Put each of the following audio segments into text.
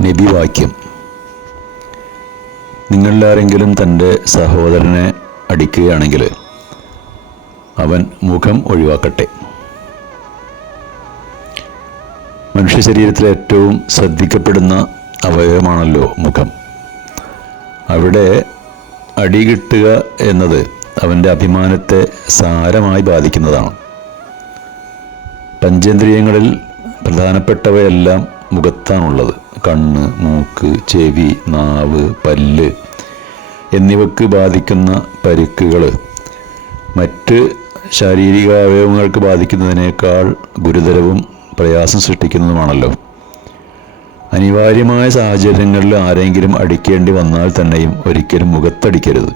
നബിവാക്യം. നിങ്ങളിലാരെങ്കിലും തന്റെ സഹോദരനെ അടിക്കുകയാണെങ്കിൽ അവൻ മുഖം ഒഴിവാക്കട്ടെ. മനുഷ്യ ശരീരത്തിലെ ഏറ്റവും ശ്രദ്ധിക്കപ്പെടുന്ന അവയവമാണല്ലോ മുഖം. അവിടെ അടി കിട്ടുക എന്നത് അവന്റെ അഭിമാനത്തെ സാരമായി ബാധിക്കുന്നതാണ്. പഞ്ചേന്ദ്രിയങ്ങളിൽ പ്രധാനപ്പെട്ടവയെല്ലാം മുഖത്താണുള്ളത്. കണ്ണ് മൂക്ക് ചെവി നാവ് പല്ല് എന്നിവക്ക് ബാധിക്കുന്ന പരിക്കുകൾ മറ്റ് ശാരീരിക അവയവങ്ങൾക്ക് ബാധിക്കുന്നതിനേക്കാൾ ഗുരുതരവും പ്രയാസം സൃഷ്ടിക്കുന്നതുമാണല്ലോ. അനിവാര്യമായ സാഹചര്യങ്ങളിൽ ആരെങ്കിലും അടിക്കേണ്ടി വന്നാൽ തന്നെയും ഒരിക്കലും മുഖത്തടിക്കരുത്.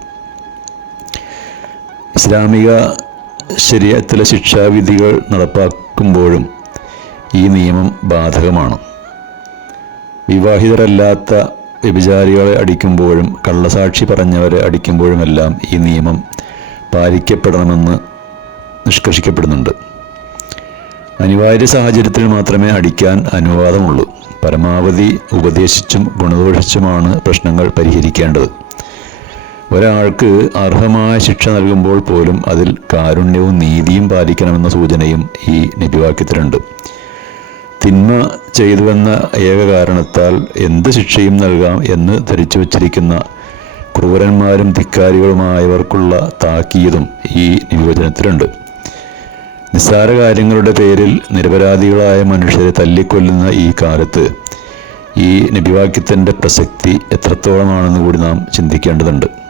ഇസ്ലാമിക ശരീരത്തിലെ ശിക്ഷാവിധികൾ നടപ്പാക്കുമ്പോഴും ഈ നിയമം ബാധകമാണ്. വിവാഹിതരല്ലാത്ത വ്യഭിചാരികളെ അടിക്കുമ്പോഴും കള്ളസാക്ഷി പറഞ്ഞവരെ അടിക്കുമ്പോഴുമെല്ലാം ഈ നിയമം പാലിക്കപ്പെടണമെന്ന് നിഷ്കർഷിക്കപ്പെടുന്നുണ്ട്. അനിവാര്യ സാഹചര്യത്തിൽ മാത്രമേ അടിക്കാൻ അനുവാദമുള്ളൂ. പരമാവധി ഉപദേശിച്ചും ഗുണദോഷിച്ചുമാണ് പ്രശ്നങ്ങൾ പരിഹരിക്കേണ്ടത്. ഒരാൾക്ക് അർഹമായ ശിക്ഷ നൽകുമ്പോൾ പോലും അതിൽ കാരുണ്യവും നീതിയും പാലിക്കണമെന്ന സൂചനയും ഈ നിപിവാക്യത്തിലുണ്ട് തിന്മ ചെയ്തുവെന്ന ഏക കാരണത്താൽ എന്ത് ശിക്ഷയും നൽകാം എന്ന് ധരിച്ചു വച്ചിരിക്കുന്ന ക്രൂരന്മാരും ധിക്കാരികളുമായവർക്കുള്ള താക്കീതും ഈ നിയോജനത്തിലുണ്ട്. നിസ്സാര കാര്യങ്ങളുടെ പേരിൽ നിരപരാധികളായ മനുഷ്യരെ തല്ലിക്കൊല്ലുന്ന ഈ കാലത്ത് ഈ നിബിവാക്യത്തിന്റെ പ്രസക്തി എത്രത്തോളമാണെന്ന് കൂടി നാം ചിന്തിക്കേണ്ടതുണ്ട്.